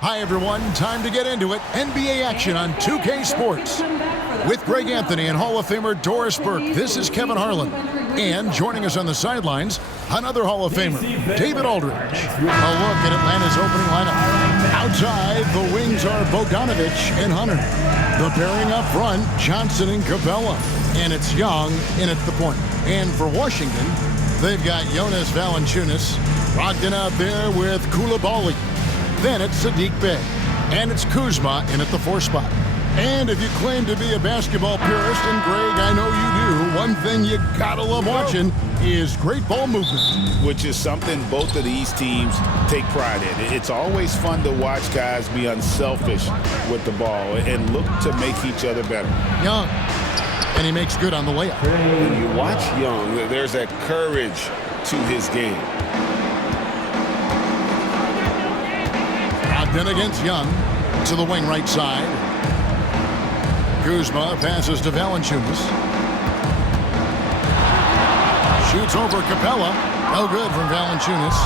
Hi, everyone. Time to get into it. NBA action on 2K Sports. With Greg Anthony and Hall of Famer Doris Burke, this is Kevin Harlan. And joining us on the sidelines, another Hall of Famer, David Aldridge. A look at Atlanta's opening lineup. Outside, the wings are Bogdanovich and Hunter. The pairing up front, Johnson and Capella. And it's Young in at the point. And for Washington, they've got Jonas Valanciunas. Brogdon out there with Koulibaly. Then it's Sadiq Bey. And it's Kuzma in at the 4 spot. And if you claim to be a basketball purist, and Greg, I know you do, one thing you gotta love watching is great ball movement. Which is something both of these teams take pride in. It's always fun to watch guys be unselfish with the ball and look to make each other better. Young. And he makes good on the layup. When you watch Young, there's that courage to his game. Brogdon against Young to the wing right side. Kuzma passes to Valanciunas. Shoots over Capella. No good from Valanciunas.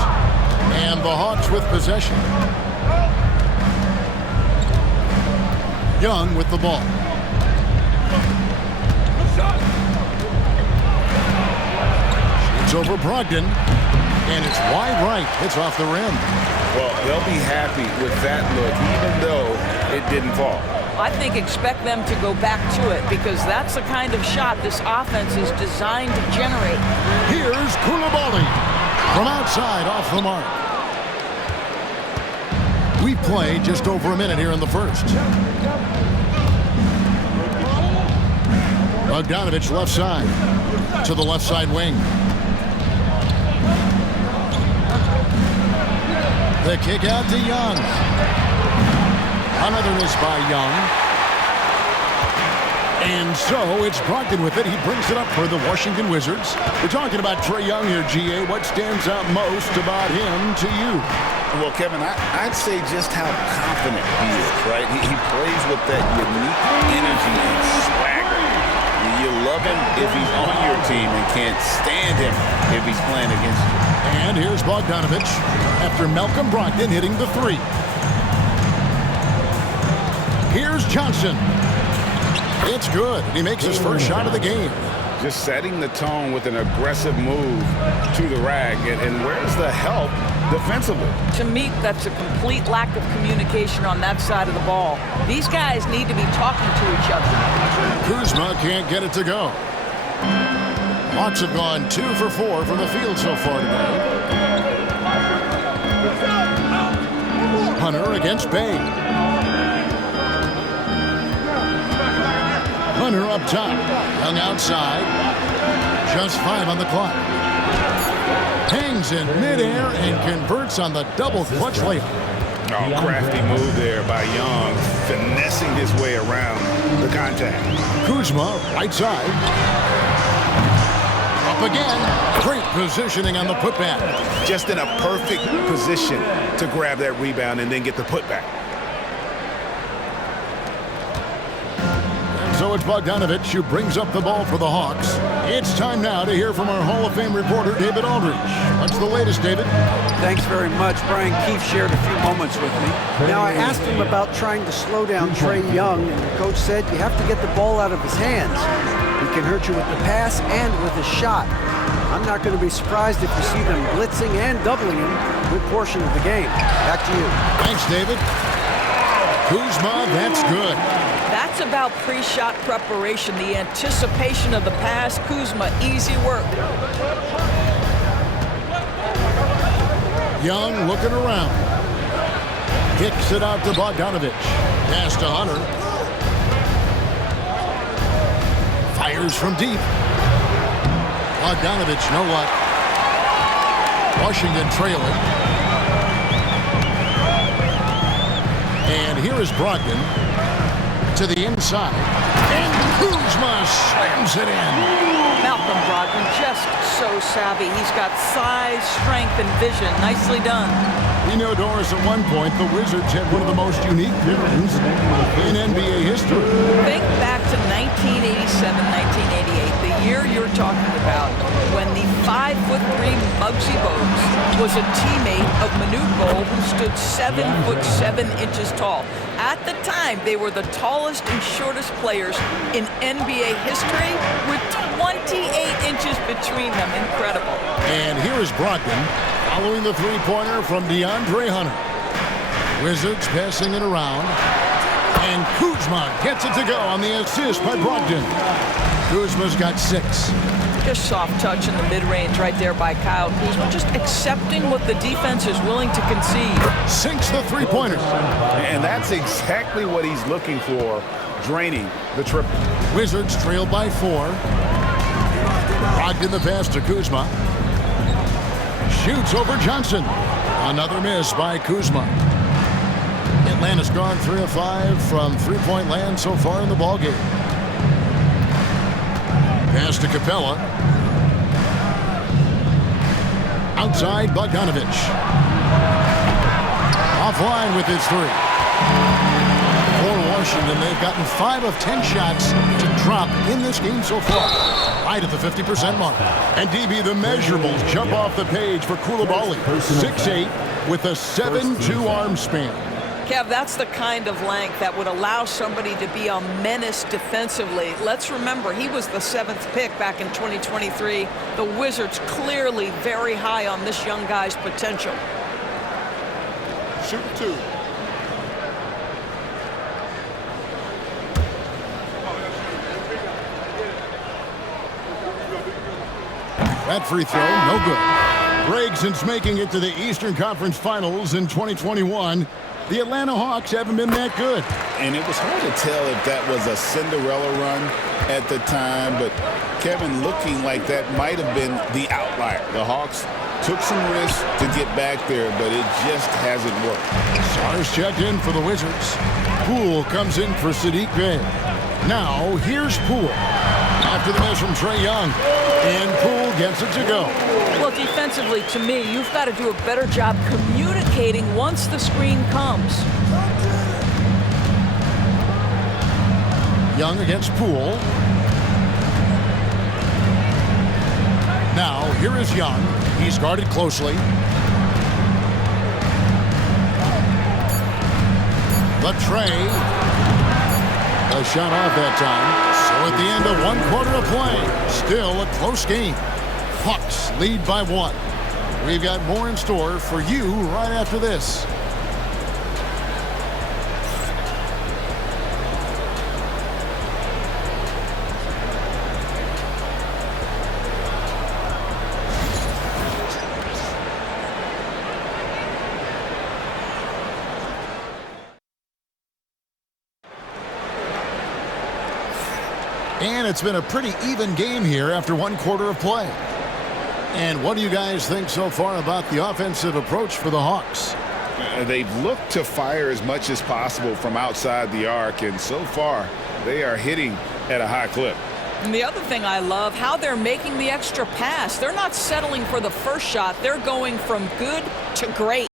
And the Hawks with possession. Young with the ball. Shoots over Brogdon. And it's wide right. It's off the rim. Well, they'll be happy with that look, even though it didn't fall. I think expect them to go back to it because that's the kind of shot this offense is designed to generate. Here's Koulibaly from outside off the mark. We played just over a minute here in the first. Bogdanovich left side to the left side wing. The kick out to Young. Another miss by Young. And so it's Brogdon with it. He brings it up for the Washington Wizards. We're talking about Trae Young here, GA. What stands out most about him to you? Well, Kevin, I'd say just how confident he is, right? He plays with that unique energy and swagger. You love him if he's on your team and can't stand him if he's playing against you. And here's Bogdanovich after Malcolm Brogdon hitting the 3. Here's Johnson. It's good. He makes his first shot of the game. Just setting the tone with an aggressive move to the rack. And where's the help defensively? To me, that's a complete lack of communication on that side of the ball. These guys need to be talking to each other. Kuzma can't get it to go. Hawks have gone 2 for 4 from the field so far today. Hunter against Bey. Hunter up top. Young outside. Just 5 on the clock. Hangs in midair and converts on the double clutch layup. Oh, crafty move there by Young, finessing his way around the contact. Kuzma, right side. Up again. Great positioning on the putback. Just in a perfect position to grab that rebound and then get the putback. And so it's Bogdanovich who brings up the ball for the Hawks. It's time now to hear from our Hall of Fame reporter, David Aldridge. What's the latest, David? Thanks very much. Brian Keefe shared a few moments with me. Now, I asked him about trying to slow down Trae Young, and the coach said you have to get the ball out of his hands. He can hurt you with the pass and with his shot. I'm not going to be surprised if you see them blitzing and doubling him a good portion of the game. Back to you. Thanks, David. Kuzma, that's good. That's about pre-shot preparation, the anticipation of the pass. Kuzma, easy work. Young looking around. Kicks it out to Bogdanovich. Pass to Hunter. Fires from deep. Bogdanovich, no luck. Washington trailing. And here is Brogdon to the inside. And Kuzma slams it in. Malcolm Brogdon, just so savvy. He's got size, strength, and vision. Nicely done. You know, Doris, at one point, the Wizards had one of the most unique pairings in NBA history. Think back to 1987, 1988, the year you're talking about, when the 5'3" Muggsy Bogues was a teammate of Manute Bol, who stood 7'7" tall. At the time, they were the tallest and shortest players in NBA history, with 28 inches between them. Incredible. And here is Brogdon following the three-pointer from DeAndre Hunter. Wizards passing it around. And Kuzma gets it to go on the assist by Brogdon. Kuzma's got 6. Just soft touch in the mid-range right there by Kyle Kuzma. Just accepting what the defense is willing to concede. Sinks the three-pointer. And that's exactly what he's looking for, draining the triple. Wizards trailed by 4. Brogdon the pass to Kuzma. Shoots over Johnson. Another miss by Kuzma. Atlanta's gone 3 of 5 from three-point land so far in the ballgame. Pass to Capella. Outside, Bogdanovich. Offline with his 3. For Washington, they've gotten 5 of 10 shots to drop in this game so far. Right at the 50% mark. And DB, the measurables jump off the page for Coulibaly. 6'8" with a 7'2" arm span. Kev, that's the kind of length that would allow somebody to be a menace defensively. Let's remember, he was the 7th pick back in 2023. The Wizards clearly very high on this young guy's potential. Shoot 2. That free throw, no good. Greg, since making it to the Eastern Conference Finals in 2021, the Atlanta Hawks haven't been that good. And it was hard to tell if that was a Cinderella run at the time, but Kevin, looking like that might have been the outlier. The Hawks took some risks to get back there, but it just hasn't worked. Stars checked in for the Wizards. Poole comes in for Sadiq Bey. Now, here's Poole. After the miss from Trae Young. And Poole gets it to go. Well, defensively, to me, you've got to do a better job communicating once the screen comes. Young against Poole. Now, here is Young. He's guarded closely. But Trae, a shot off that time. So at the end of 1 quarter of play, still a close game. Hawks lead by 1. We've got more in store for you right after this. And it's been a pretty even game here after 1 quarter of play. And what do you guys think so far about the offensive approach for the Hawks? They've looked to fire as much as possible from outside the arc, and so far they are hitting at a high clip. And the other thing I love, how they're making the extra pass. They're not settling for the first shot. They're going from good to great.